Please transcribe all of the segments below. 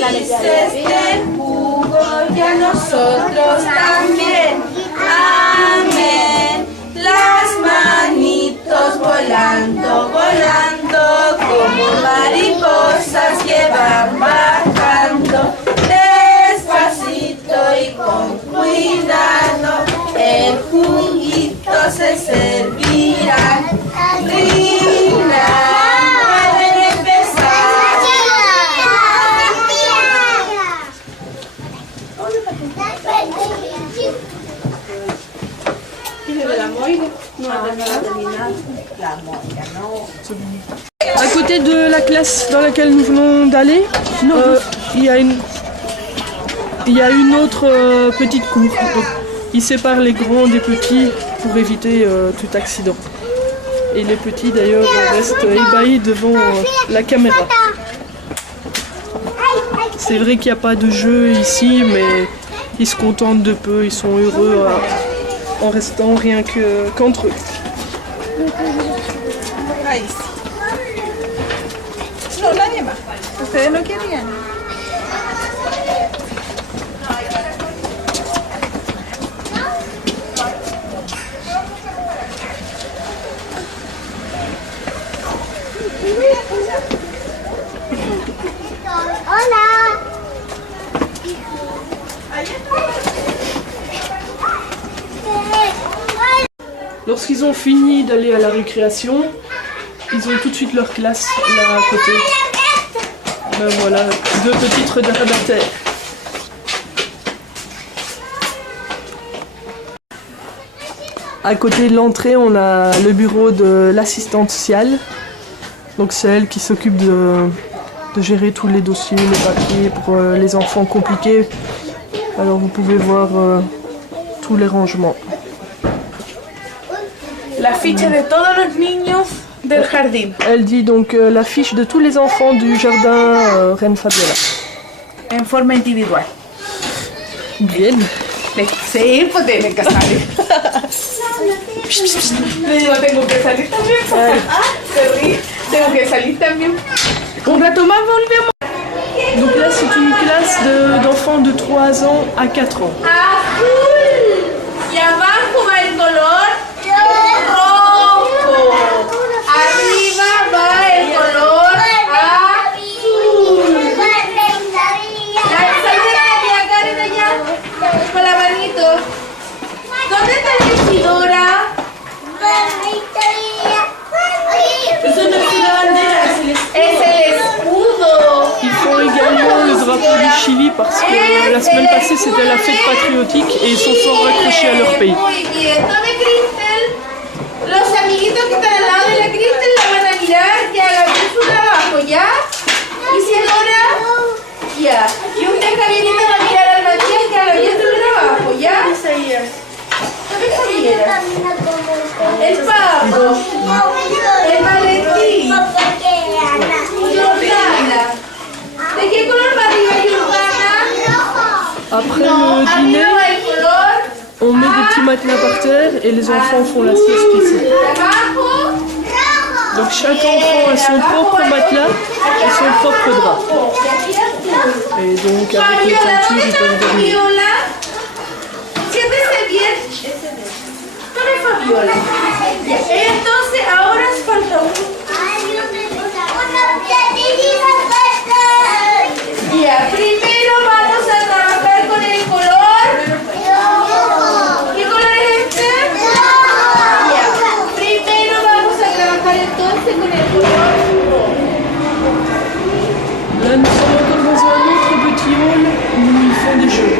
felices del jugo y a nosotros también. Amén. Las manitos volando, volando como mariposas que van bajando. Despacito y con cuidado el juguito se servirá. Linda, pueden empezar. À côté de la classe dans laquelle nous venons d'aller, il y a une autre petite cour. Donc, ils séparent les grands des petits pour éviter tout accident. Et les petits d'ailleurs restent ébahis devant la caméra. C'est vrai qu'il n'y a pas de jeu ici, mais ils se contentent de peu, ils sont heureux en restant rien qu'entre eux. No, nadie más. ¿Ustedes no querían? Hola. Lorsqu'ils ont fini d'aller à la récréation, ils ont tout de suite leur classe là à côté. Ben voilà, deux petites retardataires. À côté de l'entrée, on a le bureau de l'assistante sociale. Donc c'est elle qui s'occupe de gérer tous les dossiers, les papiers pour les enfants compliqués. Alors vous pouvez voir tous les rangements. La ficha de todos los niños del jardín. Elle dit donc la fiche de tous les enfants du jardin Reine Fabiola. En forma individual. Bien. Sí, pues tienen que salir. Le digo, tengo que salir también. Tengo que salir también. Un rato más volvemos. Donc là c'est une classe d'enfants de 3 ans à 4 ans. Azul. Y abajo va el color rojo. Arriba va el color azul. Salve a Karen allá con la manito. ¿Dónde está la Isidora? Eso no es una bandera, es el escudo. Ils font également le drapeau du Chili parce que la semaine passée c'était la fête patriotique et ils sont fort accrochés à leur pays. Muy bien. ¿Dónde Cristel? Los amiguitos que están al lado de la Cristel la van a mirar, que hagan bien su trabajo, ¿ya? Isidora, ya. Y usted, Javierita, va a mirar al Matías que haga bien su trabajo, ¿ya? ¿Dónde Javiera? El Papo, el Valentín, Jordana. ¿De qué color va arriba, Jordana? Après No, le dîner, arriba va el color on met des petits matelas par terre et les enfants font la sieste ici. abajo. Donc chaque enfant a son propre matelas et son propre drap. Et donc avec les tentures ils peuvent dormir. Fabiola, siéntese bien. ¿Dónde es Fabiola? Ya. Entonces ahora falta uno. Ya, primero vamos a trabajar con el color. ¿Qué color es este? Ya. Primero vamos a trabajar entonces con el color rojo. Là nous sommes encore dans un autre petit hall où ils font des jeux.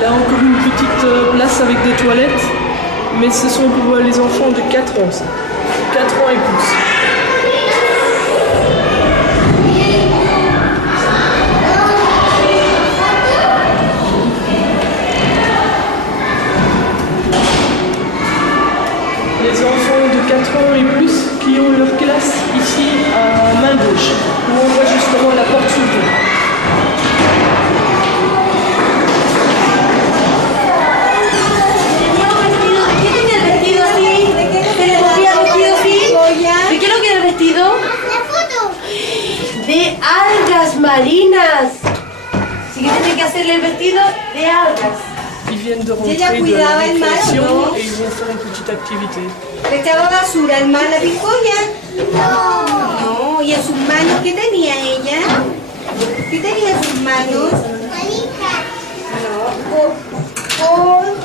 Là encore une petite place avec des toilettes, mais ce sont pour les enfants de 4 ans. 4 ans et plus. Les enfants de 4 ans et plus qui ont leur classe ici à main gauche, où on voit justement la porte s'ouvrir. marinas. Así que tiene que hacerle el vestido de algas. Ils viennent de ella rentrer de cuidaba la el mar, récréation ¿no? et ils vont faire une petite activité. ¿Le echaba basura al mar la picoya? No. ¿Y en sus manos qué tenía ella? ¿Qué tenía en sus manos?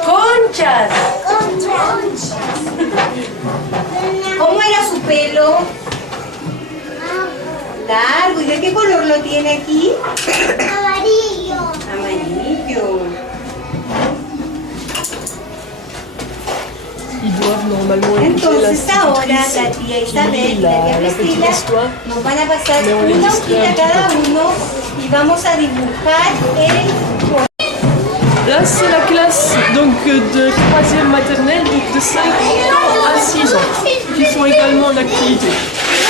Conchas. ¿Cómo era su pelo? Largo. ¿Y de qué color lo tiene aquí? Amarillo. Amarillo. Ils doivent normalement écouter la Entonces ahora la tía Isabel y la tía petite Priscila histoire. nos van a pasar Mais on les una distrait hojita un petit cada uno y vamos a dibujar el... Là, c'est la classe donc, de 3e maternelle, donc de 5 ans à 6 ans, qui font également l'activité.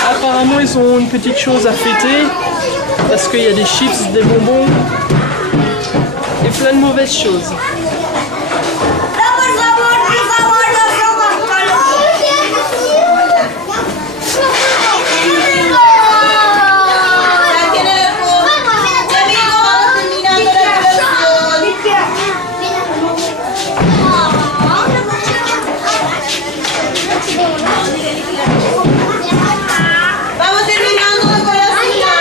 Apparemment, ils ont une petite chose à fêter, parce qu'il y a des chips, des bonbons, et plein de mauvaises choses. Vamos terminando de colación.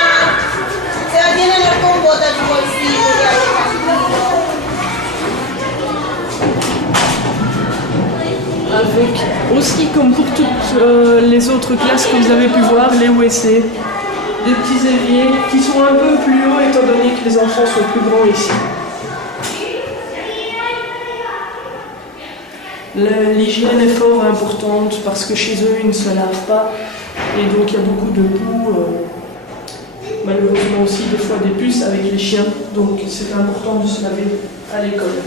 Se va a llenar con botas de bolsillo. Avec aussi, comme pour toutes les autres classes que vous avez pu voir, les WC, des petits éviers qui sont un peu plus hauts étant donné que les enfants sont plus grands ici. L'hygiène est fort importante parce que chez eux ils ne se lavent pas et donc il y a beaucoup de boue, malheureusement aussi des fois des puces avec les chiens, donc c'est important de se laver à l'école.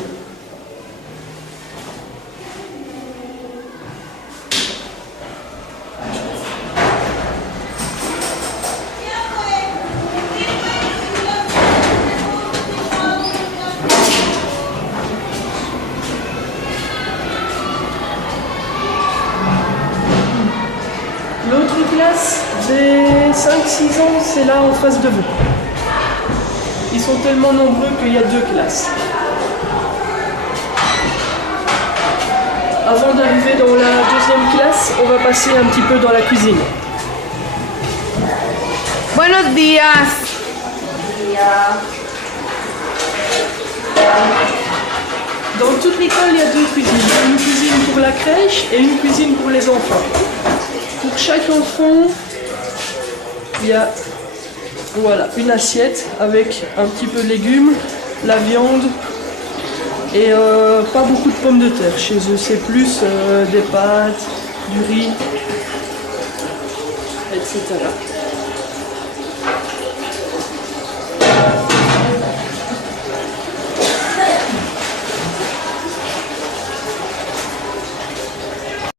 L'autre classe des 5-6 ans, c'est là en face de vous. Ils sont tellement nombreux qu'il y a 2 classes. Avant d'arriver dans la 2e classe, on va passer un petit peu dans la cuisine. Buenos días. Dans toute l'école, il y a 2 cuisines. Une cuisine pour la crèche et une cuisine pour les enfants. Pour chaque enfant, il y a une assiette avec un petit peu de légumes, la viande et pas beaucoup de pommes de terre. Chez eux, c'est plus des pâtes, du riz, etc.